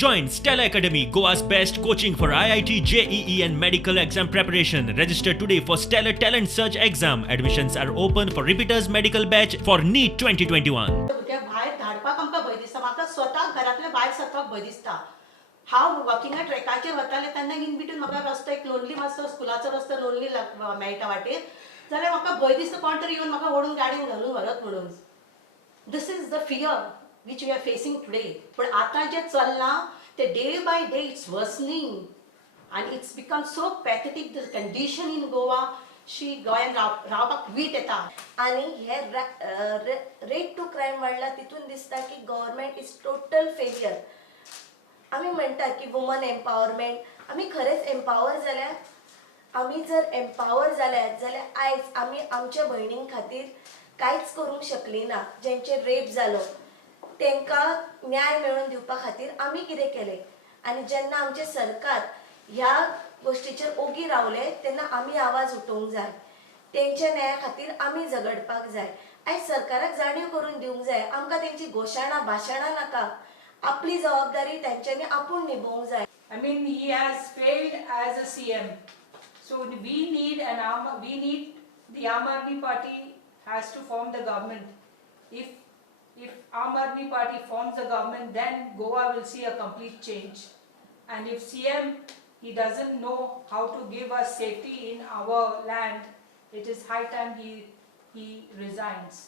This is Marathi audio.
Join Stella Academy, Goa's best coaching for IIT, JEE and medical exam preparation. Register today for Stellar Talent Search exam. Admissions are open for repeaters medical batch for NEET 2021. भुरग्याक भायर धाडपाक आमकां भंय दिसता. म्हाका स्वताक घरांतल्या भायर सरपाक भंय दिसता. हांव वॉकिंगा ट्रॅकाचेर वतालें तेन्ना इन बिटवीन म्हाका रस्तो एक लोनली मातसो स्कुलाचो रस्तो लोनली मेळटा वाटेर, जाल्यार म्हाका भंय दिसता कोण तरी येवन म्हाका ओडून गाडयेन घालून व्हरत म्हणून. This is the fear which we are facing today. पण आतां जे चल्लां ते day by day it's worsening and it's become so pathetic the condition in Goa. गोंयान रावपाक वीट येता. आणि हे रेट टू क्राईम वाढला तिथून दिसता की गव्हर्नमेंट इज टोटल फेलियर. आम्ही म्हणटा की वुमन एम्पावरमेंट आम्ही खरेंच एम्पावर जाल्यार आम्ही जर एम्पावर जाल्यार आयज आम्ही आमच्या भयणीं खातीर कांयच करूंक शकली ना. जेंचे रेप जालो तांकां न्याय मेळून दिवपा खातीर आमी कितें केलें आनी जेन्ना आमचे सरकार ह्या गोश्टीचेर ओगी रावले तेन्ना आमी आवाज उठोवंक जाय. तेंच्या न्याया खातीर आमी झगडपाक जाय. आयज सरकाराक जाणीव करून दिवंक जाय आमकां तेंची घोशणा भाशणां नाका. आपली जबाबदारी तेंच्यांनी आपूण निभोवंक जाय. I mean, he has failed as a CM. So we need the Aam Aadmi Party has to form the government. If Aam Aadmi Party forms the government, then Goa will see a complete change. And if CM, he doesn't know how to give us safety in our land, it is high time he resigns.